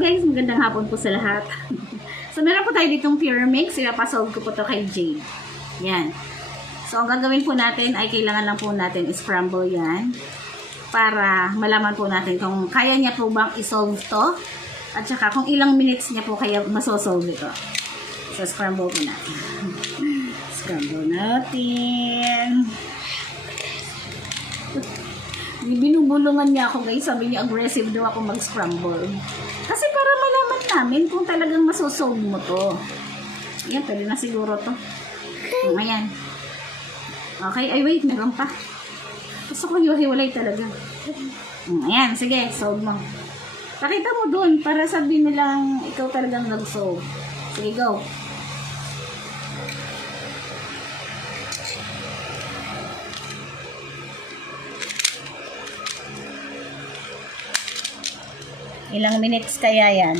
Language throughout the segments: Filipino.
guys, magandang hapon po sa lahat. So meron po tayo ditong pure mix. Ipapasolve ko po to kay Jade. Yan. So ang gagawin po natin ay kailangan lang po natin scramble yan. Para malaman po natin kung kaya niya po bang isolve to. At saka kung ilang minutes niya po kaya masosolve ito. So scramble po natin. Scramble natin. Binubulungan niya ako guys. Sabi niya aggressive daw ako mag-scramble. Kasi para malaman namin kung talagang masosolve mo to. Ayan, pwede na siguro to. Ayan. Okay, ay wait, meron pa. Gusto ko hiwalay talaga. Ayan, sige, solve mo. Pakita mo dun para sabihin nilang ikaw talagang nag-solve. Sige, go. Ilang minutes kaya yan?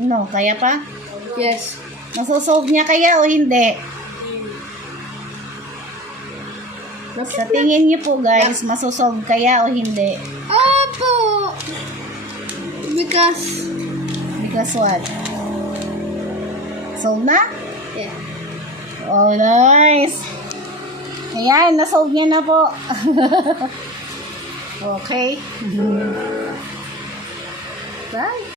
No, kaya pa? Yes. Masosolve niya kaya o hindi? Sa tingin niyo po guys, masosolve kaya o hindi? Opo! Because... Because what? Solve na? Yeah. Oh, nice! Ayan, nasolve niya na po. Okay. Bye!